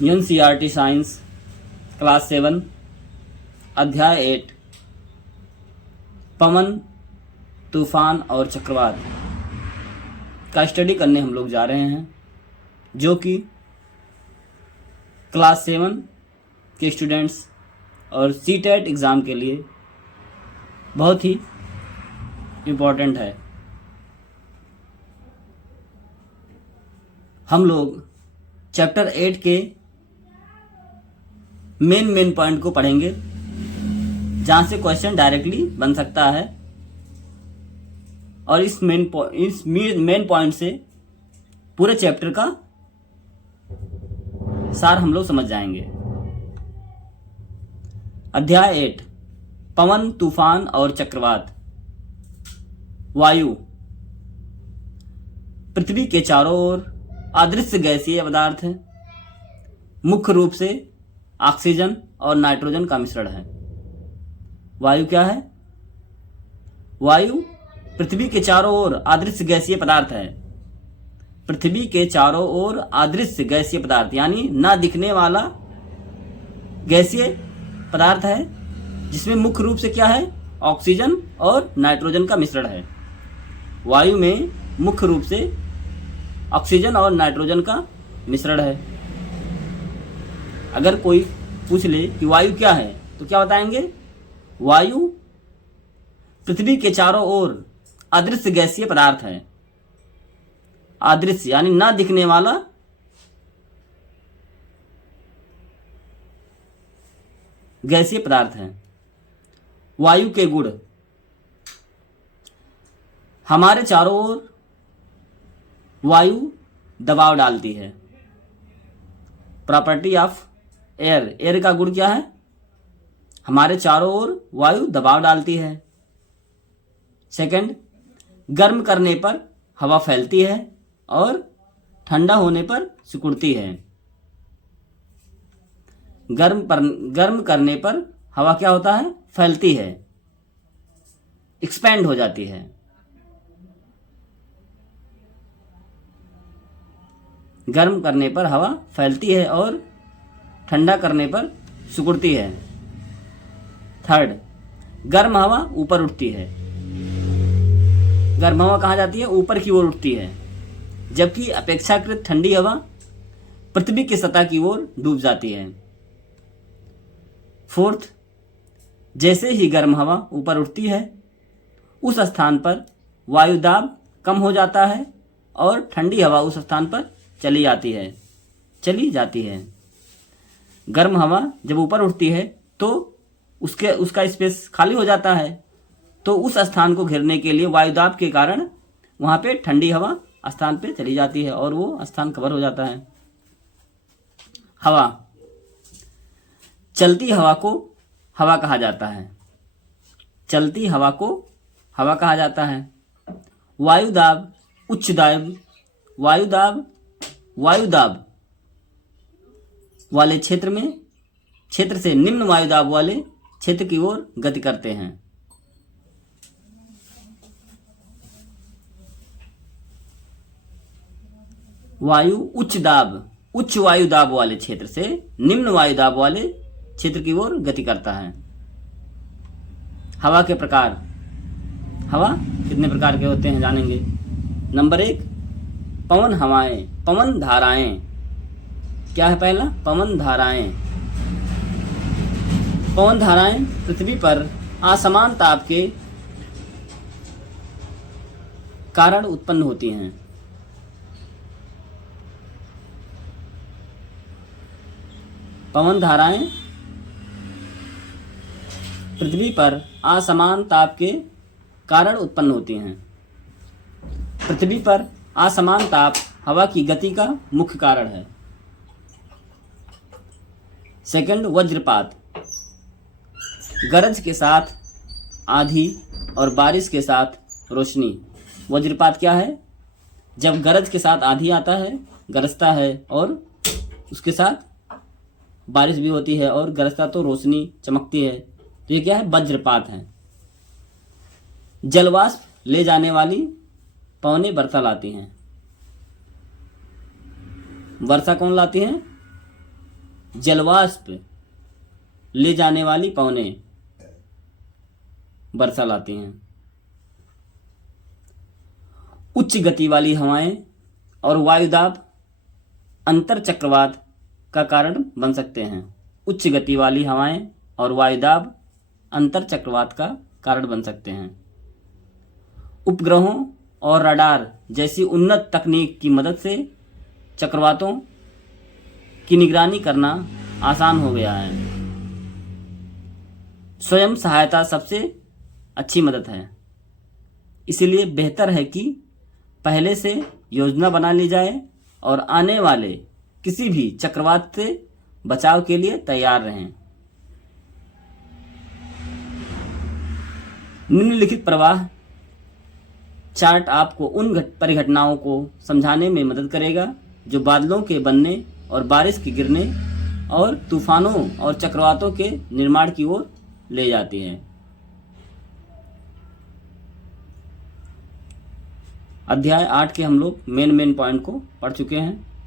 NCERT science class 7 अध्याय 8 पवन, तूफान और चक्रवात का स्टडी करने हम लोग जा रहे हैं, जो कि क्लास 7 के स्टूडेंट्स और CTET एग्ज़ाम के लिए बहुत ही इम्पोर्टेंट है। हम लोग चैप्टर 8 के मेन पॉइंट को पढ़ेंगे, जहाँ से क्वेश्चन डायरेक्टली बन सकता है, और इस मेन पॉइंट से पूरे चैप्टर का सार हम लोग समझ जाएंगे। अध्याय 8 पवन, तूफान और चक्रवात। वायु पृथ्वी के चारों ओर अदृश्य गैसीय पदार्थ है। मुख्य रूप से ऑक्सीजन और नाइट्रोजन का मिश्रण है। वायु क्या है? वायु पृथ्वी के चारों ओर अदृश्य गैसीय पदार्थ है। पृथ्वी के चारों ओर अदृश्य गैसीय पदार्थ यानी ना दिखने वाला गैसीय पदार्थ है, जिसमें मुख्य रूप से क्या है? ऑक्सीजन और नाइट्रोजन का मिश्रण है। वायु में मुख्य रूप से ऑक्सीजन और नाइट्रोजन का मिश्रण है। अगर कोई पूछ ले कि वायु क्या है, तो क्या बताएंगे? वायु पृथ्वी के चारों ओर अदृश्य गैसीय पदार्थ है। अदृश्य यानी ना दिखने वाला गैसीय पदार्थ है। वायु के गुण। हमारे चारों ओर वायु दबाव डालती है। Property of air. एयर का गुण क्या है? हमारे चारों ओर वायु दबाव डालती है। सेकंड, गर्म करने पर हवा फैलती है और ठंडा होने पर सिकुड़ती है। गर्म करने पर हवा क्या होता है? फैलती है, एक्सपैंड हो जाती है। गर्म करने पर हवा फैलती है और ठंडा करने पर सिकुड़ती है। थर्ड, गर्म हवा ऊपर उठती है। गर्म हवा कहाँ जाती है? ऊपर की ओर उठती है, जबकि अपेक्षाकृत ठंडी हवा पृथ्वी की सतह की ओर डूब जाती है। फोर्थ, जैसे ही गर्म हवा ऊपर उठती है, उस स्थान पर वायु दाब कम हो जाता है और ठंडी हवा उस स्थान पर चली जाती है। गर्म हवा जब ऊपर उठती है तो उसका स्पेस खाली हो जाता है, तो उस स्थान को घेरने के लिए वायुदाब के कारण वहां पे ठंडी हवा स्थान पे चली जाती है और वो स्थान कवर हो जाता है। हवा। चलती हवा को हवा कहा जाता है। चलती हवा को हवा कहा जाता है। वायुदाब, उच्च दाब, वायुदाब वाले क्षेत्र से निम्न वायुदाब वाले क्षेत्र की ओर गति करते हैं। वायु उच्च वायुदाब वाले क्षेत्र से निम्न वायुदाब वाले क्षेत्र की ओर गति करता है। हवा के प्रकार। हवा कितने प्रकार के होते हैं जानेंगे। नंबर 1, पवन हवाएं, पवन धाराएं। क्या है पहला? पवन धाराएं। पवन धाराएं पृथ्वी पर असमान ताप के कारण उत्पन्न होती हैं। पवन धाराएं पृथ्वी पर असमान ताप के कारण उत्पन्न होती हैं। पृथ्वी पर असमान ताप हवा की गति का मुख्य कारण है। सेकंड, वज्रपात। गरज के साथ आंधी और बारिश के साथ रोशनी। वज्रपात क्या है? जब गरज के साथ आंधी आता है, गरजता है, और उसके साथ बारिश भी होती है और गरजता तो रोशनी चमकती है, तो ये क्या है? वज्रपात है। जलवाष्प ले जाने वाली पवनें वर्षा लाती हैं। वर्षा कौन लाती है? जलवाष्प ले जाने वाली पवनें वर्षा लाती हैं। उच्च गति वाली हवाएं और वायुदाब अंतर चक्रवात का कारण बन सकते हैं। उच्च गति वाली हवाएं और वायुदाब अंतर चक्रवात का कारण बन सकते हैं। उपग्रहों और रडार जैसी उन्नत तकनीक की मदद से चक्रवातों की निगरानी करना आसान हो गया है। स्वयं सहायता सबसे अच्छी मदद है, इसलिए बेहतर है कि पहले से योजना बना ली जाए और आने वाले किसी भी चक्रवात से बचाव के लिए तैयार रहें। निम्नलिखित प्रवाह चार्ट आपको उन परिघटनाओं को समझाने में मदद करेगा जो बादलों के बनने और बारिश के गिरने और तूफानों और चक्रवातों के निर्माण की ओर ले जाती हैं। अध्याय 8 के हम लोग मेन पॉइंट को पढ़ चुके हैं।